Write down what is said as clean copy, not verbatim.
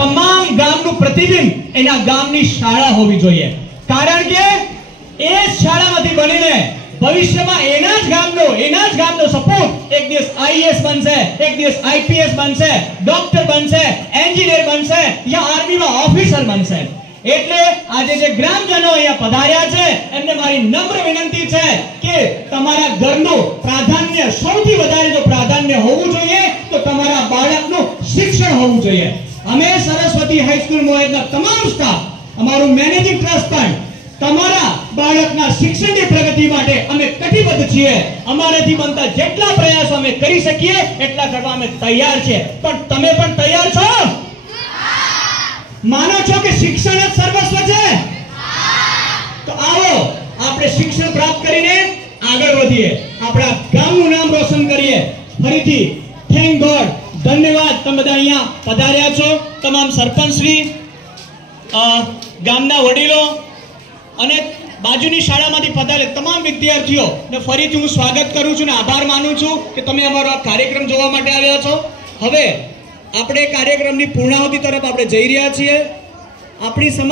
તમામ ગામનું પ્રતિબિંબ એના ગામની શાળા હોવી જોઈએ, કારણ કે એ શાળામાંથી બનીને ભવિષ્યમાં એના જ ગામનો સપૂત એક દિવસ આઈએએસ બનશે, એક દિવસ આઈપીએસ બનશે, ડોક્ટર બનશે, એન્જિનિયર બનશે યા આર્મીમાં ઓફિસર બનશે। એટલે આજે જે ગ્રામજનો અહીંયા પધાર્યા છે એમને મારી નમ્ર વિનંતી છે કે તમારા ઘરનું પ્રાધાન્ય સૌથી વધારે જો પ્રાધાન્ય હોવું જોઈએ તો તમારા બાળકનું શિક્ષણ હોવું જોઈએ। અમે સરસ્વતી હાઈસ્કૂલ મોહેદના તમામ સ્ટાફ, અમારું મેનેજિંગ ટ્રસ્ટ પણ તમારા બાળકના શિક્ષણની પ્રગતિ માટે અમે કટિબદ્ધ છીએ। અમારાથી બનતા જેટલા પ્રયાસો અમે કરી શકીએ એટલા કરવા અમે તૈયાર છીએ, પણ તમે પણ તૈયાર છો? માનો છો કે શિક્ષણ જ સર્વસ્વ છે? તો આવો આપણે શિક્ષણ પ્રાપ્ત કરીને આગળ વધીએ, આપણા ગામનું નામ રોશન કરીએ। ફરીથી થેન્ક ગોડ, ધન્યવાદ તમે બધા અહીંયા પધાર્યા છો, તમામ સરપંચ શ્રી, ગામના વડીલો અને બાજુની શાળામાંથી પધારેલા તમામ વિદ્યાર્થીઓ ને ફરીથી હું સ્વાગત કરું છું ને આભાર માનું છું કે તમે અમારો આ કાર્યક્રમ જોવા માટે આવ્યા છો। હવે આપણે કાર્યક્રમની પૂર્ણાહુતિ તરફ આપણે જઈ રહ્યા છીએ। આપણી